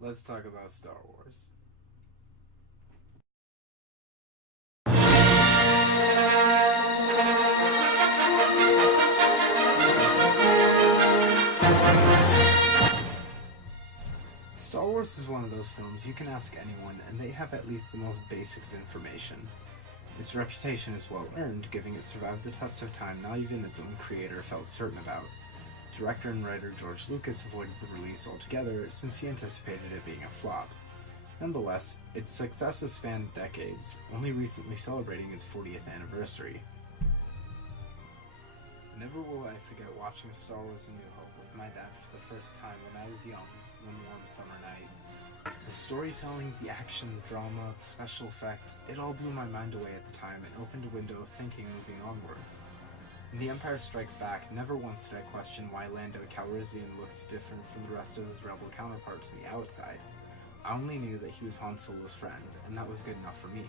let's talk about Star Wars. Star Wars is one of those films you can ask anyone and they have at least the most basic of information. Its reputation is well earned, giving it survived the test of time not even its own creator felt certain about. Director and writer George Lucas avoided the release altogether since he anticipated it being a flop. Nonetheless, its success has spanned decades, only recently celebrating its 40th anniversary. Never will I forget watching Star Wars: A New Hope with my dad for the first time when I was young, one warm summer night. The storytelling, the action, the drama, the special effects, it all blew my mind away at the time and opened a window of thinking moving onwards. In The Empire Strikes Back, never once did I question why Lando Calrissian looked different from the rest of his rebel counterparts on the outside. I only knew that he was Han Solo's friend, and that was good enough for me.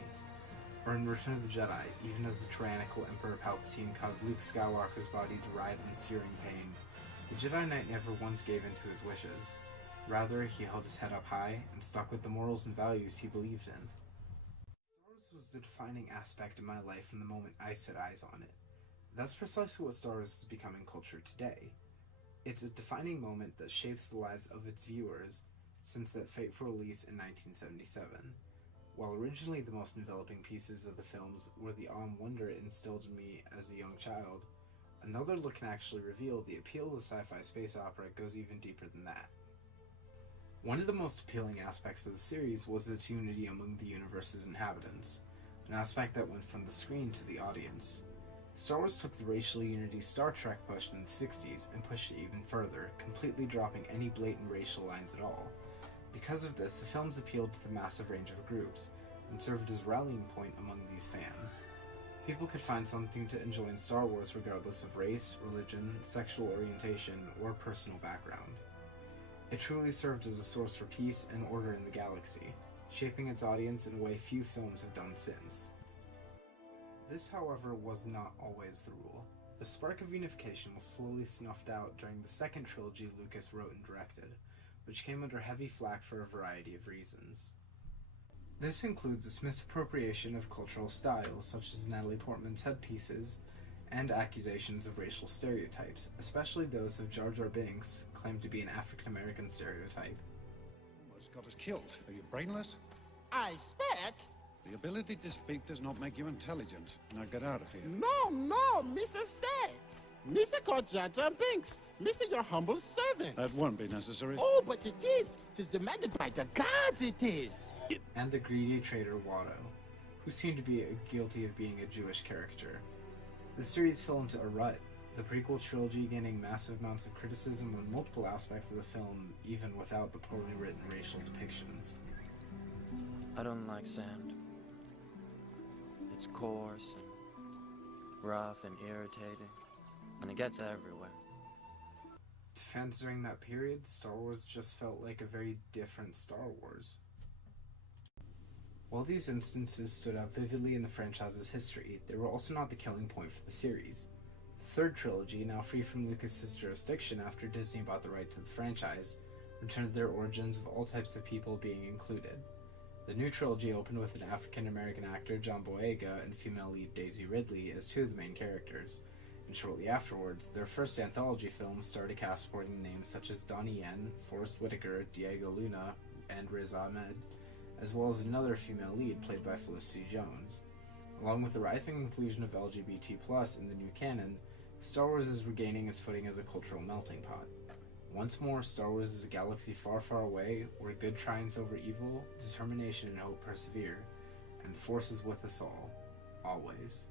Or in Return of the Jedi, even as the tyrannical Emperor Palpatine caused Luke Skywalker's body to writhe in searing pain, the Jedi Knight never once gave in to his wishes. Rather, he held his head up high and stuck with the morals and values he believed in. Star Wars was the defining aspect of my life from the moment I set eyes on it. That's precisely what Star Wars is becoming culture today. It's a defining moment that shapes the lives of its viewers since that fateful release in 1977. While originally the most enveloping pieces of the films were the awe and wonder it instilled in me as a young child, another look can actually reveal the appeal of the sci-fi space opera goes even deeper than that. One of the most appealing aspects of the series was its unity among the universe's inhabitants, an aspect that went from the screen to the audience. Star Wars took the racial unity Star Trek pushed in the 60s and pushed it even further, completely dropping any blatant racial lines at all. Because of this, the films appealed to the massive range of groups, and served as a rallying point among these fans. People could find something to enjoy in Star Wars regardless of race, religion, sexual orientation, or personal background. It truly served as a source for peace and order in the galaxy, shaping its audience in a way few films have done since. This, however, was not always the rule. The spark of unification was slowly snuffed out during the second trilogy Lucas wrote and directed, which came under heavy flack for a variety of reasons. This includes its misappropriation of cultural styles, such as Natalie Portman's headpieces, and accusations of racial stereotypes, especially those of Jar Jar Binks, claimed to be an African-American stereotype. Almost got us killed. Are you brainless? I speak? The ability to speak does not make you intelligent. Now get out of here. No, Mr. Stay. Mr. called Jar Jar Binks. Mr. Your humble servant. That won't be necessary. Oh, but it is. It is demanded by the gods, it is. And the greedy traitor Watto, who seemed to be guilty of being a Jewish caricature. The series fell into a rut, the prequel trilogy gaining massive amounts of criticism on multiple aspects of the film, even without the poorly written racial depictions. I don't like sand. It's coarse and rough and irritating, and it gets everywhere. To fans during that period, Star Wars just felt like a very different Star Wars. While these instances stood out vividly in the franchise's history, they were also not the killing point for the series. The third trilogy, now free from Lucas's jurisdiction after Disney bought the rights to the franchise, returned to their origins of all types of people being included. The new trilogy opened with an African-American actor, John Boyega, and female lead Daisy Ridley as two of the main characters, and shortly afterwards, their first anthology film starred a cast sporting names such as Donnie Yen, Forrest Whitaker, Diego Luna, and Riz Ahmed, as well as another female lead played by Felicity Jones. Along with the rising inclusion of LGBT+ in the new canon, Star Wars is regaining its footing as a cultural melting pot. Once more, Star Wars is a galaxy far, far away, where good triumphs over evil, determination and hope persevere, and the Force is with us all, always.